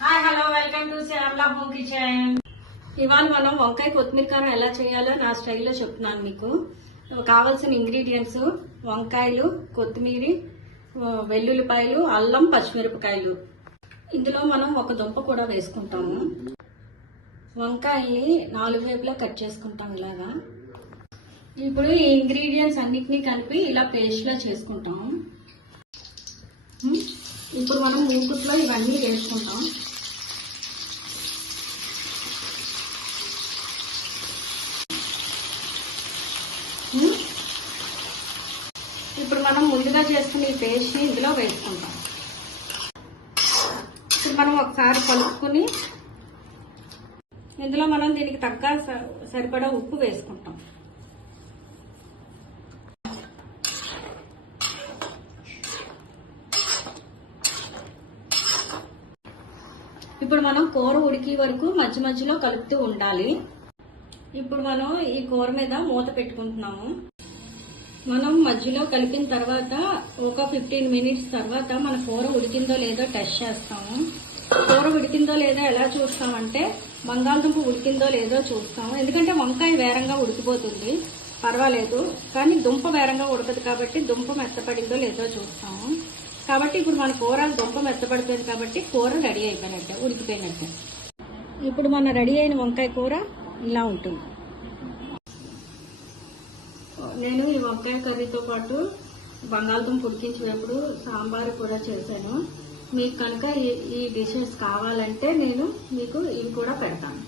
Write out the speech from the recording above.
Hi hello welcome to Shyamala home kitchen. ఇవాళ మనం వంకాయ కొత్తిమీర కారం ఎలా చేయాలో నా స్టైల్లో చెప్తున్నాను మీకు. కావాల్సిన ఇంగ్రీడియంట్స్ వంకాయలు, కొత్తిమీర, వెల్లుల్లిపాయలు, అల్లం, పచ్చిమిరపకాయలు. ఇందులో మనం ఒక దుంప కూడా వేసుకుంటాము. వంకాయల్ని 4 వైపులా కట్ చేసుకుంటాం ఇలాగా. ఇప్పుడు ఈ ఇంగ్రీడియంట్స్ అన్నిటినీ కలిపి ఇలా పేస్ట్లా చేసుకుంటాం. ఇప్పుడు మనం మూకుట్లో ఇవన్నీ వేసుకుంటాం. ఇప్పుడు మనం ముందుగా చేసుకున్న ఈ పేస్ట్ని ఇందులో వేసుకుంటాం. ఇప్పుడు మనం ఒకసారి కలుపుకుని ఇందులో మనం దీనికి తగ్గ సరిపడా ఉప్పు వేసుకుంటాం. ఇప్పుడు మనం కూర ఉడికి వరకు మధ్య మధ్యలో కలుపుతూ ఉండాలి. ఇప్పుడు మనం ఈ కూర మీద మూత పెట్టుకుంటున్నాము. మనం మధ్యలో కలిపిన తర్వాత ఒక 15 మినిట్స్ తర్వాత మన కూర ఉడికిందో లేదో టెస్ట్ చేస్తాము. కూర ఉడికిందో లేదో ఎలా చూస్తామంటే బంగాళదుంప ఉడికిందో లేదో చూస్తాము. ఎందుకంటే వంకాయ వేరంగా ఉడికిపోతుంది, పర్వాలేదు. కానీ దుంప వేరంగా ఉడకదు కాబట్టి దుంప మెత్తపడిందో లేదో చూస్తాము. కాబట్టి ఇప్పుడు మన కూర దుంప మెత్తపడిపోయింది కాబట్టి కూర రెడీ అయిపోయినట్టే, ఉడికిపోయినట్టే. ఇప్పుడు మన రెడీ అయిన వంకాయ కూర ఇలా ఉంటుంది. నేను ఈ వంకాయ కర్రీతో పాటు బంగాళదుంప ఉడికించి వేపుడు, సాంబార్ కూడా చేశాను. మీకు కనుక ఈ డిషెస్ కావాలంటే నేను మీకు ఇవి కూడా పెడతాను.